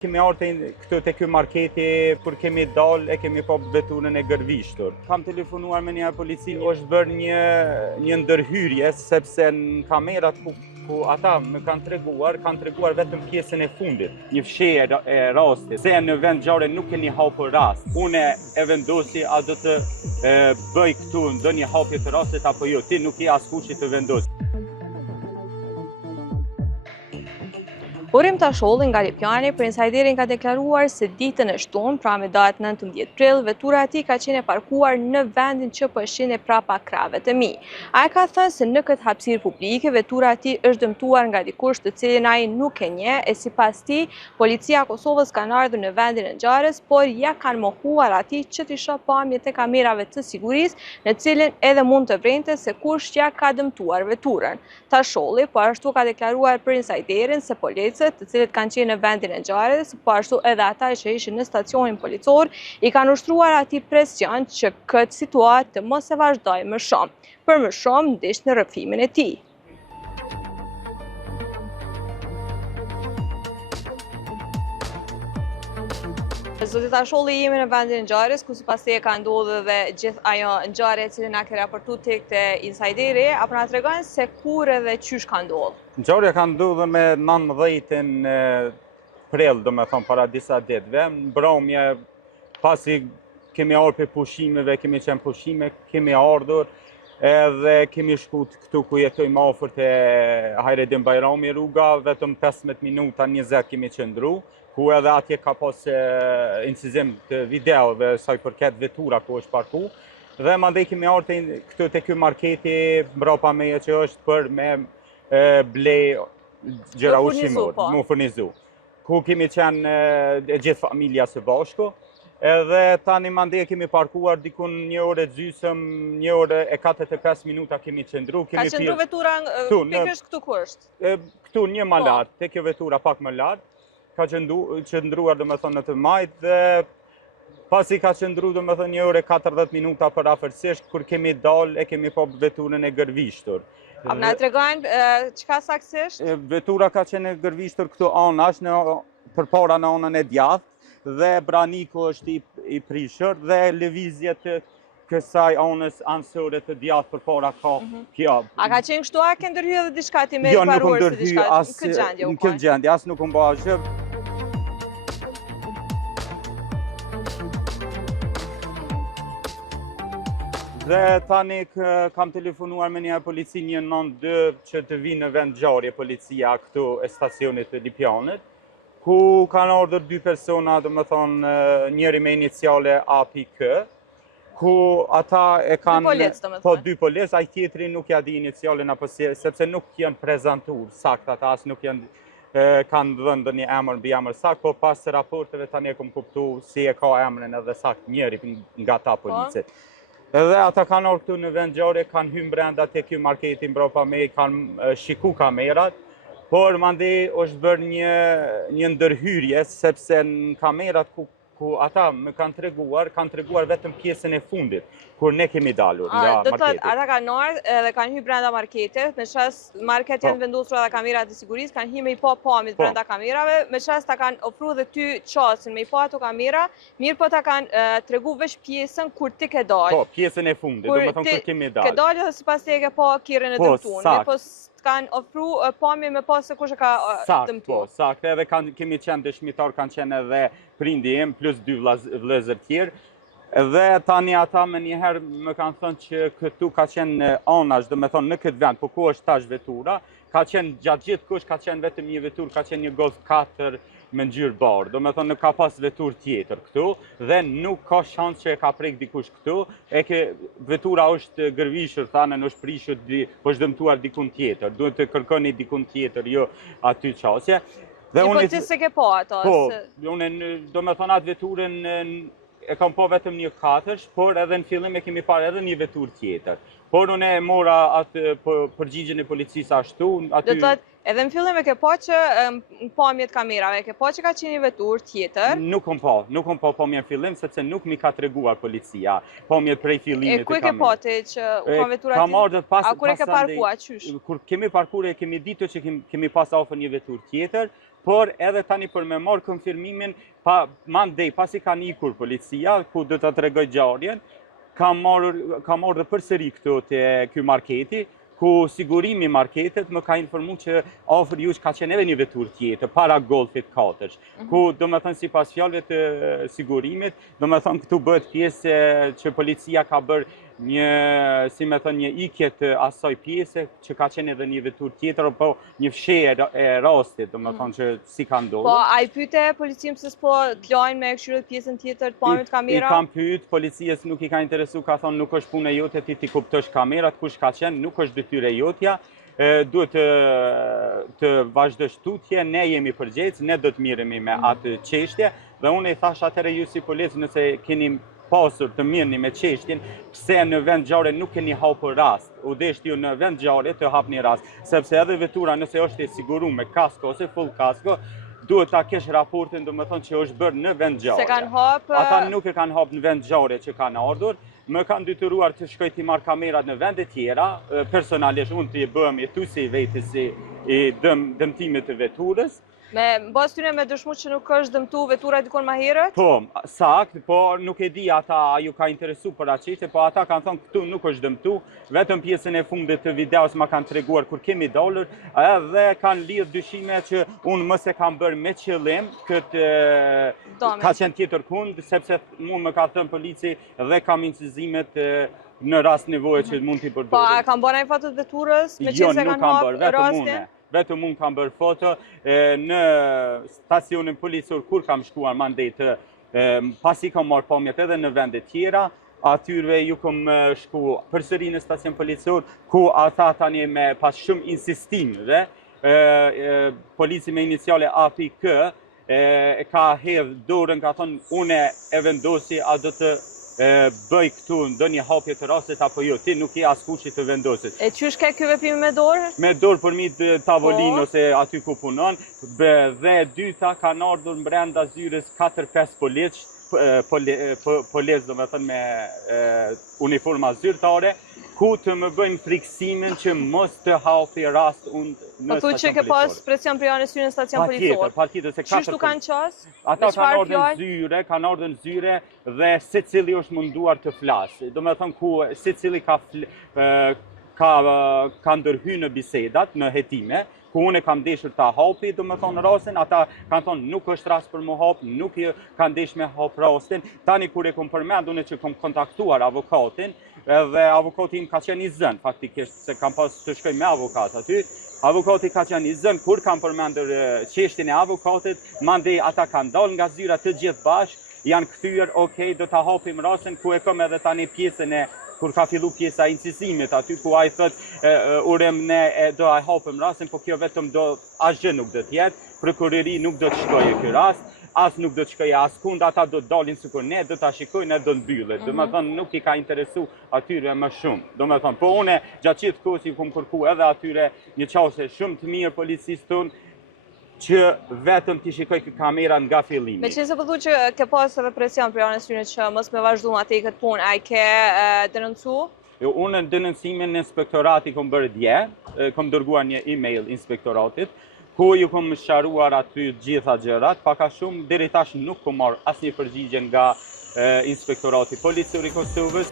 Kemi ardhur këtu te ky marketi kur kemi dalë e kemi pa veturën e gërvishtur. Kam telefonuar me një policinë, është bërë një ndërhyrje sepse në kamerat ku ata më kanë treguar vetëm pjesën e fundit, një fshehje e rastit. Se në vend ngjarje nuk keni hapur rast. Unë e vendosi a do të bëj këtu ndonjë hapje të rastit apo jo. Ti nuk je askush të vendos. Urim Tasholli nga Lipjani për insajderin ka deklaruar se ditën e shtunë, pra me datë 19 prill, vetura e tij ka qenë e parkuar në vendin që po shihni prapa krave të mi. Ai ka thënë se në këtë hapësirë publike vetura e tij është dëmtuar nga dikush të cilin ai nuk e njeh e sipas tij, policia e Kosovës kanë ardhur në vendin e ngjarjes, por ja kanë mohuar atij që t'i shoh pamjet e kamerave të sigurisë, në cilin edhe mund të vrente se kush ja ka dëmtuar veturën. Tasholli po ashtu ka deklaruar për insajderin se policët të cilët kanë qenë në vendin e ngjarjes, po ashtu edhe ata që ishin në stacionin policor, i kanë ushtruar atij presion që këtë situatë të mos e vazhdojë më shumë. Për më shumë, ndiq në rrëfimin e tij. Zoti Tasholli, jemi në vendin e ngjarjes, ku sipas teje ka ndodhur dhe gjithë ajo ngjarje e cilën na ke raportuar tek te insajderi, apo na tregon se kur edhe çysh ka ndodhur? Ngjarja ka ndodhur me 19 prill, domethënë para disa ditëve, mbrëmje, pasi kemi ardhur për pushimeve, kemi qenë pushime, kemi ardhur edhe kemi shku këtu ku jetojmë afër te Hajredin Bajrami rruga, vetëm 15 minuta 20 kemi qëndru, ku edhe atje ka pas incizim të videove sa i përket vetura ku është parku. Dhe mandej kemi ardhur këtu te ky marketi mbrapa meje që është për me ble gjëra ushqimore, më furnizu. Ku kemi qenë gjithë familja së bashku. Edhe tani mandej kemi parkuar dikun 1 orë e gjysmë, 1 orë e 45 minuta kemi qëndru. Ka qëndru vetura pikërisht këtu ku është? Këtu një më lart, te kjo vetura pak më lart. Ka qëndruar domethënë në të majt dhe pasi ka qëndruar domethënë 1 orë e 40 minuta për afërsisht kur kemi dalë e kemi pa veturën e gërvishtur. A na tregojnë çka saktësisht? Vetura ka qenë e gërvishtur këtu anash përpara në anën e djathtë dhe braniku është i prishur dhe lëvizje të kësaj anës anësore të djathtë përpara ka kjo. A ka qenë kështu, a ke ndërhyrë edhe diçka ti me paruar se diçka në këtë gjendje? Në këtë gjendje, as nuk u bë asgjë. Dhe tani kam telefonuar me një policinë 192 që të vinë në vend ngjarje policia këtu e stacionit të Lipjanit, ku kanë ardhur 2 persona, domethënë njëri me iniciale APK, ku ata e kanë 2 policë, ai tjetri nuk ja di inicialin apo sepse nuk janë prezantuar sakt ata, as nuk janë kanë dhënë ndonjë emër mbi emër sakt, po pas raporteve tani e kam kuptuar si e ka emrin edhe sakt njëri nga ata policët. Edhe ata kanë ardhur këtu në vend ngjarje, kanë hyrë brenda te ky marketi mbrapa me kanë shiku kamerat, por mandej është bërë një ndërhyrje sepse në kamerat ku ata më kanë treguar vetëm pjesën e fundit, kur ne kemi dalur nga marketi. Ata kanë ardhur edhe kanë hyrë brenda marketit, me çast market janë vendosur edhe kamerat e sigurisë, kanë hyrë me i pa pamjet brenda kamerave, me çast ta kanë ofruar dhe ty çastin me i pa ato kamera, mirë po ta kanë treguar veç pjesën kur ti ke dalë. Po, pjesën e fundit, domethënë kur kemi dalë. Ke dalë dhe sipas te ke pa kirrën e dëmtuar, po kanë ofruar pamje me pas se kush e ka dëmtuar. Po, saktë, edhe kemi qenë dëshmitar, kanë qenë edhe prindi im plus 2 vëllezër tjerë. Dhe tani ata më njëherë më kanë thënë që këtu ka qenë anash, domethënë në këtë vend, po ku është tash vetura, ka qenë gjatë gjithë kush ka qenë vetëm një veturë, ka qenë një Golf 4 me ngjyrë bardhë, domethënë nuk ka pas veturë tjetër këtu dhe nuk ka shans që e ka prek dikush këtu, vetura është gërvishur, thanë është prishur, është dëmtuar dikun tjetër, duhet të kërkoni dikun tjetër, jo aty qasje. Po ti se ke pa ato? Po, unë domethënë atë veturën e kam pa vetëm një 4, por edhe në fillim e kemi parë edhe një veturë tjetër. Por unë e mora atë përgjigjen e policisë ashtu. Do të thotë, edhe në fillim e ke pa që në pamjet kamerave, e ke pa që ka qenë një veturë tjetër? Nuk kam pa pamjen në fillim, sepse nuk mi ka treguar policia pamjet prej fillimit të kamerave. E ku e ke pa ti që u ka vetura ti? Kam ardhur pas. A kur e ke parkuar, qysh? Kur kemi parkuar e kemi ditur që kemi pas afër një veturë tjetër, por edhe tani për me marrë konfirmimin mandej pasi kanë ikur policia, ku do të tregoj ngjarjen, kam marrë përsëri këtu te ky marketi, ku sigurimi i marketit më ka informu që afër jush ka qenë edhe një veturë tjetër para Golfit 4, ku domethënë sipas fjalëve të sigurimit, domethënë këtu bëhet pjesë që policia ka bërë një ikje të asaj pjese që ka qenë edhe një veturë tjetër, po një fshehje e rastit, domethënë që si ka ndodhur. Po ai pyete policin se po të lajnë me kështu pjesën tjetër të pamit kamera? I kam pyet, policisë nuk i ka interesu, ka thonë nuk është punë e jote ti kuptosh kamerat, kush ka qenë, nuk është detyrë e jotja. Duhet të vazhdosh tutje, ne jemi përgjegjës, ne do të miremi me atë çështje dhe unë i thash atëherë ju si policë nëse keni pasur të mirëni me çështjen, pse në vend ngjarje nuk keni hapur rast. U desht ju në vend ngjarje të hapni rast, sepse edhe vetura nëse është e siguruar me kasko ose full kasko, duhet ta kesh raportin, domethënë që është bërë në vend ngjarje. Se kanë hap. Ata nuk e kanë hap në vend ngjarje që kanë ardhur. Më kanë detyruar të shkoj të marr kamerat në vende tjera, personalisht unë të bëhem jetuesi i vetes i dëmtimit të veturës. Me mbas tyre me dëshmu që nuk është dëmtu vetura dikon më herët? Po, sakt, po nuk e di ata ju ka interesu për atë çështje, po ata kanë thonë këtu nuk është dëmtu, vetëm pjesën e fundit të videos ma kanë treguar kur kemi dalur, edhe kanë lidh dyshime që unë mos e kam bërë me qëllim këtë ka qenë tjetër kund, sepse më ka thënë polici dhe kam insizimet në rast nevoje që mund t'i përdorim. Po, a kam bërë ai fotot veturës? Jo, nuk kam bërë, vetëm unë kam bërë foto në stacionin policor kur kam shkuar mandej pasi kam marrë pamjet edhe në vende tjera, atyre ju kam shku përsëri në stacion policor, ku ata tani me pas shumë insistimeve, polici me iniciale APK ka hedh dorën, ka thonë une e vendosi a do të bëj këtu ndonjë hapje të rastit apo jo, ti nuk je askush të vendosit. E çysh ka ky veprim me dorë? Me dorë përmit tavolinë ose aty ku punon, dhe dyta kanë ardhur brenda zyrës 4-5 policë, domethënë me uniforma zyrtare, ku të më bëjnë friksimin që mos të hapi rast unë në stacion policor. Po thu që ke pas presion për janë sy në stacion policor? Patjetër, se Qysh tu kanë qas? Ata kanë ardhur në zyre dhe secili është munduar të flasë. Domethënë ku secili ka ndërhyrë në bisedat, në hetime, ku unë kam deshur ta hapi, domethënë rastin, ata kanë thonë nuk është rast për mu hap, nuk kanë deshur me hap rastin. Tani kur e kam përmendur unë që kam kontaktuar avokatin, edhe avokati im ka qenë i zënë, faktikisht se kam pas të shkoj me avokat aty. Avokati ka qenë i zënë, kur kam përmendur çështjen e avokatit, mandej ata kanë dalë nga zyra të gjithë bashkë, janë kthyer, okay, do ta hapim rastin, ku e kam edhe tani pjesën e kur ka fillu pjesa incisimit aty ku ai thot urem ne do ai hapim rastin, po kjo vetëm asgjë nuk do të jetë, prokurori nuk do të shkojë ky rast, as nuk do të shkojë askund, ata do të dalin sikur ne do ta shikojnë, ne do të mbyllet. Domethënë nuk i ka interesu atyre më shumë. Domethënë po unë gjatë gjithë kohës i kam kërkuar edhe atyre një çështje shumë të mirë policisë tonë, që vetëm t'i shikoj këtë kamera nga fillimi. Me qenë se pëllu që ke pas edhe presion për janë syne që mos me vazhdu ma te këtë punë, a i ke denoncu? Jo, unë në denoncimin në inspektorati kom bërë dje, kom dërguar një e-mail inspektoratit, ku ju kom sqaruar aty gjitha gjërat, paka shumë, deri tash nuk kom marrë asnjë përgjigje nga inspektorati policor i Kosovës.